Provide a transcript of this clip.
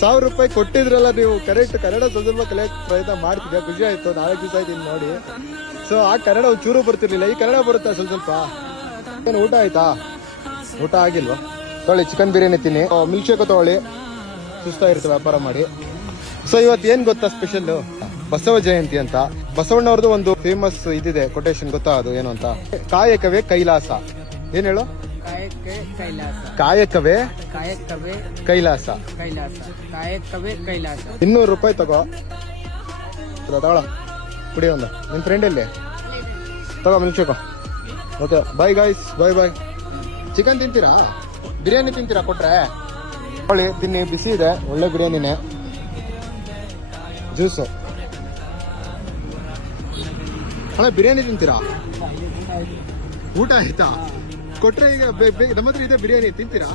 1,000 ರೂಪಾಯಿ ಕೊಟ್ಟಿದ್ರಲ್ಲ ನೀವು. ಕರೆಕ್ಟ್ ಕನ್ನಡ ಸ್ವಲ್ಪ ಕಲಿಯಕ್ ಪ್ರಯತ್ನ ಮಾಡ್ತಿದ್ದೆ, ಖುಷಿ ಆಯ್ತು. 4 ದಿವಸ ಆಯ್ತು ಇನ್ನು ನೋಡಿ. ಸೊ ಆ ಕನ್ನಡ ಚೂರು ಬರ್ತಿರ್ಲಿಲ್ಲ, ಈ ಕನ್ನಡ ಬರುತ್ತಾ ಸ್ವಲ್ಪ. ಏನು ಊಟ ಆಯ್ತಾ? ಊಟ ಆಗಿಲ್ವಾ? ತೊಗೊಳ್ಳಿ, ಚಿಕನ್ ಬಿರಿಯಾನಿ ತಿನ್ನಿ, ಮಿಲ್ಕ್ ಶೇಕ್ ತಗೊಳ್ಳಿ. ಸುಸ್ತಾಗಿರುತ್ತೆ ವ್ಯಾಪಾರ ಮಾಡಿ. ಸೊ ಇವತ್ತು ಏನ್ ಗೊತ್ತಾ ಸ್ಪೆಷಲ್? ಬಸವ ಜಯಂತಿ ಅಂತ. ಬಸವಣ್ಣವ್ರದ್ದು ಒಂದು ಫೇಮಸ್ ಇದಿದೆ ಕೊಟೇಶನ್, ಗೊತ್ತಾ ಅದು ಏನು ಅಂತ? ಕಾಯಕವೇ ಕೈಲಾಸ. ಏನ್ ಹೇಳು? ಕಾಯಕವೇ ಕೈಲಾಸ. 200 ರೂಪಾಯಿ ತಗೋ, ತಗೊಳ ಕುಡಿ. ಒಂದು ನಿಮ್ ಫ್ರೆಂಡ್ ಎಲ್ಲಿ? ತಗೋ milkshake. Okay, bye guys, bye bye. Chicken ತಿಂತೀರಾ? ಬಿರಿಯಾನಿ ತಿಂತೀರಾ ಕೊಟ್ರೆ? ಹೊಳಿ ತಿನ್ನಿ, ಬಿಸಿ ಇದೆ, ಒಳ್ಳೆ ಬಿರಿಯಾನಿನೇ. ಜ್ಯೂಸು. ಅಣ್ಣ ಬಿರಿಯಾನಿ ತಿಂತೀರಾ? ಊಟ ಆಯ್ತಾ? ಕೊಟ್ರೆ ಈಗ ನಮ್ಮ ಹತ್ರ ಇದೆ ಬಿರಿಯಾನಿ, ತಿಂತೀರಾ?